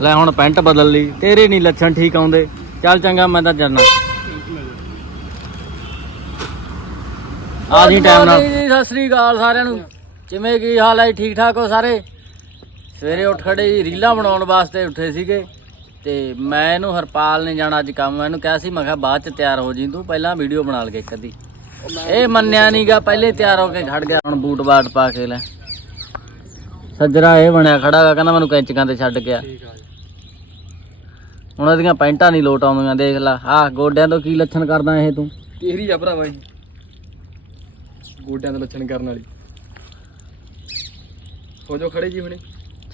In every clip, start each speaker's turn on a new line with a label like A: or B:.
A: ਲੈ ਹੁਣ ਪੈਂਟ ਬਦਲ ਲਈ। ਤੇਰੇ ਨਹੀਂ ਲੱਛਣ ਠੀਕ ਆਉਂਦੇ। ਚੱਲ ਚੰਗਾ ਮੈਂ ਤਾਂ ਜਾਣਾ ਆ ਜੀ ਟਾਈਮ ਨਾਲ। ਜੀ ਸਤਿ ਸ੍ਰੀ ਅਕਾਲ ਸਾਰਿਆਂ ਨੂੰ। ਕਿਵੇਂ ਕੀ ਹਾਲ ਹੈ ਠੀਕ ਠਾਕ ਹੋ ਸਾਰੇ? ਸਵੇਰੇ ਉੱਠ ਖੜੇ ਜੀ ਰੀਲਾਂ ਬਣਾਉਣ ਵਾਸਤੇ ਉੱਠੇ ਸੀਗੇ। ਤੇ ਮੈਂ ਇਹਨੂੰ ਹਰਪਾਲ ਨੇ ਜਾਣਾ ਅੱਜ ਕੰਮ। ਇਹਨੂੰ ਕਿਹਾ ਸੀ ਮੈਂ ਕਿਹਾ ਬਾਅਦ ਚ ਤਿਆਰ ਹੋ ਜੀ ਤੂੰ। ਪਹਿਲਾਂ ਵੀਡੀਓ ਬਣਾ ਲਗੇ ਕਦੀ ਇਹ ਮੰਨਿਆ ਨਹੀਂਗਾ ਪਹਿਲੇ ਤਿਆਰ ਹੋ ਕੇ ਖੜ ਗਿਆ। ਹੁਣ ਬੂਟ ਬਾਟ ਪਾ ਕੇ ਲੈ। ਸੱਜਰਾ ਇਹ ਬਣਿਆ ਖੜਾ ਗਾ ਕਹਿੰਦਾ ਮੈਨੂੰ ਕੈਂਚੀਆਂ ਤੇ ਛੱਡ ਗਿਆ ਹੁਣ ਉਹਦੀਆਂ ਪੈਂਟਾਂ ਨਹੀਂ ਲੋਟ ਆਉਂਦੀਆਂ ਦੇਖ ਲੈ। ਆਹ ਗੋਡਿਆਂ ਤੋਂ ਕੀ ਲੱਛਣ ਕਰਦਾ ਇਹ ਤੂੰ?
B: ਕਿਹੜੀ ਆ ਭਰਾਵਾ ਜੀ ਗੋਡਿਆਂ ਦਾ ਲੱਛਣ ਕਰਨ ਵਾਲੀ। ਹੋ ਜੋ ਖੜੇ ਜੀ ਹੁਣੇ।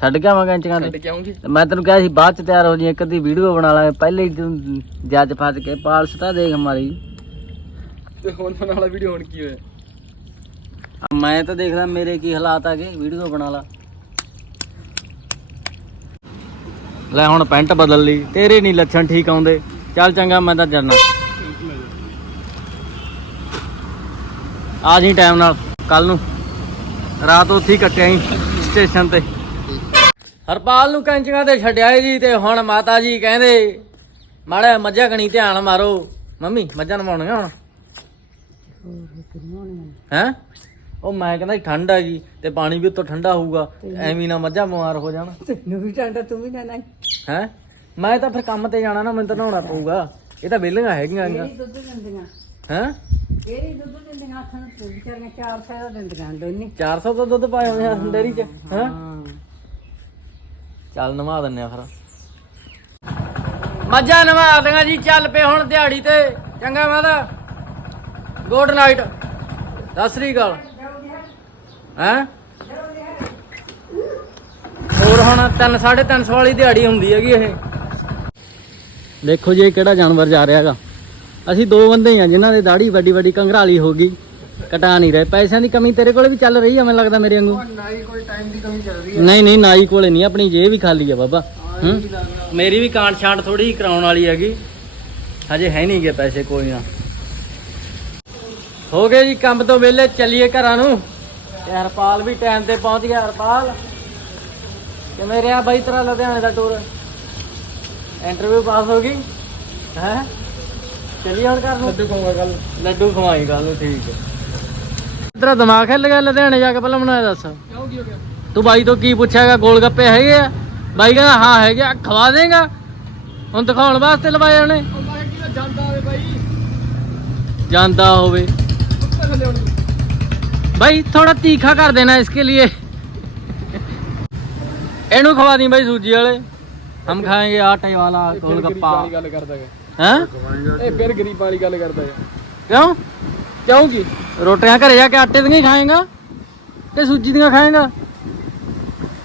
A: ਛੱਡ ਗਿਆ ਮੈਂ ਕੈਂਚੀਆਂ
B: ਛੱਡ
A: ਤੇ
B: ਕੇ ਆਉਂਗੀ।
A: ਮੈਂ ਤੈਨੂੰ ਕਿਹਾ ਸੀ ਬਾਅਦ ਚ ਤਿਆਰ ਹੋ ਜੀ ਇੱਕ ਅੱਧੀ ਵੀਡੀਓ ਬਣਾ ਲਾਂਗੇ। ਪਹਿਲੇ ਹੀ ਤੂੰ ਜੱਜ ਫਸ ਕੇ ਪਾਲਸ ਤਾਂ ਦੇਖ ਮਾਰੀ।
B: ਤੇ ਹੁਣ ਵਾਲਾ ਵੀਡੀਓ ਹੁਣ ਕੀ ਹੋਇਆ?
A: ਮੈਂ ਤਾਂ ਦੇਖਦਾ ਮੇਰੇ ਕੀ ਹਾਲਾਤ ਆਗੇ ਵੀਡੀਓ ਬਣਾ ਲਾ। ਲੈ ਹੁਣ ਪੈਂਟ ਬਦਲ ਲਈ, ਤੇਰੇ ਨਹੀਂ ਲੱਛਣ ਠੀਕ ਆਉਂਦੇ। ਚੱਲ ਚੰਗਾ, ਮੈਂ ਤਾਂ ਜਾਣਾ ਆ ਜੀ ਟਾਈਮ ਨਾਲ, ਕੱਲ ਨੂੰ। ਰਾਤ ਉੱਥੇ ਹੀ ਕੱਟਿਆ ਸੀ ਸਟੇਸ਼ਨ ਤੇ। ਹਰਪਾਲ ਨੂੰ ਕੈਂਚੀਆਂ ਤੇ ਛੱਡਿਆ ਜੀ, ਤੇ ਹੁਣ ਮਾਤਾ ਜੀ ਕਹਿੰਦੇ, ਮਾੜਾ ਮੱਝਾਂ ਕਣੀ ਧਿਆਨ ਮਾਰੋ। ਮੰਮੀ, ਮੱਝਾਂ ਨਵਾਉਣੀਆਂ ਹੁਣ? ਹੈ? ਉਹ ਮੈਂ ਕਹਿੰਦਾ ਠੰਡ ਹੈਗੀ ਤੇ ਪਾਣੀ ਵੀ ਉੱਤੋਂ ਠੰਡਾ ਹੋਊਗਾ ਐਵੇਂ ਨਾ ਮੱਝਾਂ ਬਿਮਾਰ ਹੋ ਜਾਣ।
C: ਤੈਨੂੰ ਵੀ ਠੰਡਾ ਤੂੰ ਵੀ ਨਾ
A: ਹੈ? ਮੈਂ ਤਾਂ ਫਿਰ ਕੰਮ ਤੇ ਜਾਣਾ ਨਾ ਮੈਨੂੰ ਤਾਂ ਨਹਾਉਣਾ ਪਊਗਾ। ਇਹ ਤਾਂ ਵਿਹਲੀਆਂ ਹੈਗੀਆਂ
C: ਦੁੱਧ ਦਿੰਦੀਆਂ?
A: ਹੈ?
C: ਕਿਹੜੀ ਦੁੱਧ ਦਿੰਦੀਆਂ? ਆਖਣ ਨੂੰ ਵਿਚਾਰੀਆਂ 400 ਦਾ ਦਿੰਦੀਆਂ ਦੋਨੇ
A: 400 ਦਾ ਦੁੱਧ ਪਾਇਆ ਹੋਇਆ ਡੇਰੀ 'ਚ ਹੈ? ਚੱਲ ਨਵਾ ਦਿੰਨੇ ਆ ਫਿਰ। ਮੱਝਾਂ ਨਵਾ ਦਿਆਂ ਜੀ ਚੱਲ ਪਏ ਹੁਣ ਦਿਹਾੜੀ ਤੇ। ਚੰਗਾ ਮਾਤਾ। ਗੁੱਡ ਨਾਈਟ ਸਤਿ ਸ੍ਰੀ ਅਕਾਲ। ਹੈ? ਹੋਰ ਹੁਣ 3 350 ਵਾਲੀ ਦਿਹਾੜੀ ਹੁੰਦੀ ਹੈਗੀ ਇਹ। ਦੇਖੋ ਜੀ ਇਹ ਕਿਹੜਾ ਜਾਨਵਰ ਜਾ ਰਿਹਾ ਹੈਗਾ। ਅਸੀਂ ਦੋ ਬੰਦੇ ਹੀ ਆ ਜਿਨ੍ਹਾਂ ਦੇ ਦਾੜੀ ਵੱਡੀ ਵੱਡੀ ਕੰਘਰਾਲੀ ਹੋ ਗਈ ਕਟਾ ਨਹੀਂ ਰਹੇ। ਪੈਸਿਆਂ ਦੀ ਕਮੀ ਤੇਰੇ ਕੋਲੇ ਵੀ ਚੱਲ ਰਹੀ ਆ ਮੈਨੂੰ ਲੱਗਦਾ ਮੇਰੇ ਵਾਂਗੂ।
B: ਨਾਈ ਕੋਈ ਟਾਈਮ ਦੀ ਕਮੀ ਚੱਲ ਰਹੀ
A: ਨਹੀਂ ਨਹੀਂ ਨਾਈ ਕੋਲੇ ਨਹੀਂ ਆਪਣੀ ਜੇਬ ਵੀ ਖਾਲੀ ਆ ਬਾਬਾ। ਮੇਰੀ ਵੀ ਕਾਂਟ ਛਾਂਟ ਥੋੜੀ ਜਿਹੀ ਕਰਾਉਣ ਵਾਲੀ ਹੈਗੀ। ਹਜੇ ਹੈ ਨਹੀਂ ਗੇ ਪੈਸੇ ਕੋਈ ਨਾ। ਹੋ ਗਏ ਜੀ ਕੰਮ ਤੋਂ ਵਿਹਲੇ ਚੱਲੀਏ ਘਰਾਂ ਨੂੰ। ਤੇ ਹਰਪਾਲ ਵੀ ਟਾਈਮ ਤੇ ਪਹੁੰਚ ਗਿਆ ਹਰਪਾਲ। ਕਿਵੇਂ ਰਿਹਾ ਬਾਈ ਤੇਰਾ ਲੁਧਿਆਣੇ ਦਾ ਟੂਰ ਇੰਟਰਵਿਊ ਪਾਸ ਹੋ ਗਈ? ਹੈ? ਚੱਲੀਏ ਹੁਣ ਘਰ ਨੂੰ?
B: ਲੱਡੂ ਖਾਊਗਾ ਕੱਲ
A: ਲੱਡੂ ਖਵਾਈ ਗੱਲ ਠੀਕ ਹੈ। ਤੇਰਾ ਦਿਮਾਗ ਹਿੱਲ ਗਿਆ ਲੁਧਿਆਣੇ ਜਾ ਕੇ ਪਹਿਲਾਂ ਬਣਾਇਆ ਦੱਸ।
B: ਕਿਉਂ ਕੀ ਹੋ ਗਿਆ
A: ਤੂੰ ਬਾਈ ਤੋਂ ਕੀ ਪੁੱਛਿਆਗਾ ਗੋਲ ਗੱਪੇ ਹੈਗੇ ਆ? ਬਾਈ ਕਹਿੰਦਾ ਹਾਂ ਹੈਗੇ ਆ ਖਵਾ ਦੇਗਾ। ਹੁਣ ਦਿਖਾਉਣ ਵਾਸਤੇ ਲਵਾਏ ਉਹਨੇ।
B: ਜਾਂਦਾ ਹੋਵੇ ਬਾਈ?
A: ਜਾਂਦਾ ਹੋਵੇ। भाई थोड़ा तीखा कर देना इसके लिए इनू खवा दी भाई सूजी वाले हम खाएंगे आटे वाला गोलगप्पा
B: गल करता है
A: हैं
B: ਇਹ ਫਿਰ ਗਰੀਬਾਂ ਵਾਲੀ ਗੱਲ ਕਰਦਾ ਹੈ
A: क्यों
B: ਕਿਉਂ ਕੀ?
A: रोटियां घरे जाके आटे दी खाएगा कि सूजी दी खाएगा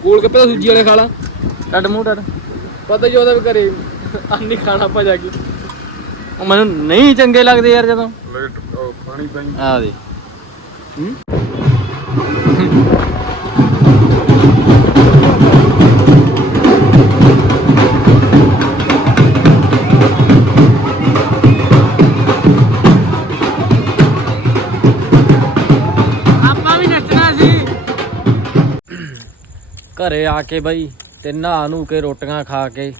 B: ਗੋਲ ਗੱਪੇ ਤਾਂ ਸੂਜੀ ਵਾਲੇ ਖਾ ਲਾ।
A: ਟੱਡ ਮੂੰਹ ਟੱਡ।
B: ਪਤਾ ਹੀ ਉਹਦਾ ਵੀ ਘਰੇ ਆਨੀ ਖਾਣਾ ਭਜਾ ਕੇ।
A: ਉਹ ਮੈਨੂੰ ਨਹੀਂ ਚੰਗੇ ਲੱਗਦੇ ਯਾਰ ਜਦੋਂ। ਲੇਟ ਦੇ ਘਰੇ ਆ ਕੇ ਬਈ ਤੇ ਨਹਾ ਨੂੰ ਕੇ ਰੋਟੀਆਂ ਖਾ ਕੇ।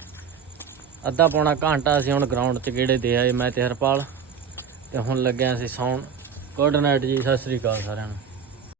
A: ਅੱਧਾ ਪੌਣਾ ਘੰਟਾ ਅਸੀਂ ਹੁਣ ਗਰਾਊਂਡ 'ਚ ਗੇੜੇ ਦੇ ਆਏ ਮੈਂ ਤੇ ਹਰਪਾਲ। ਤੇ ਹੁਣ ਲੱਗਿਆ ਸੀ ਸੌਣ। ਗੁੱਡ ਨਾਈਟ ਜੀ ਸਤਿ ਸ੍ਰੀ ਅਕਾਲ ਸਾਰਿਆਂ ਨੂੰ।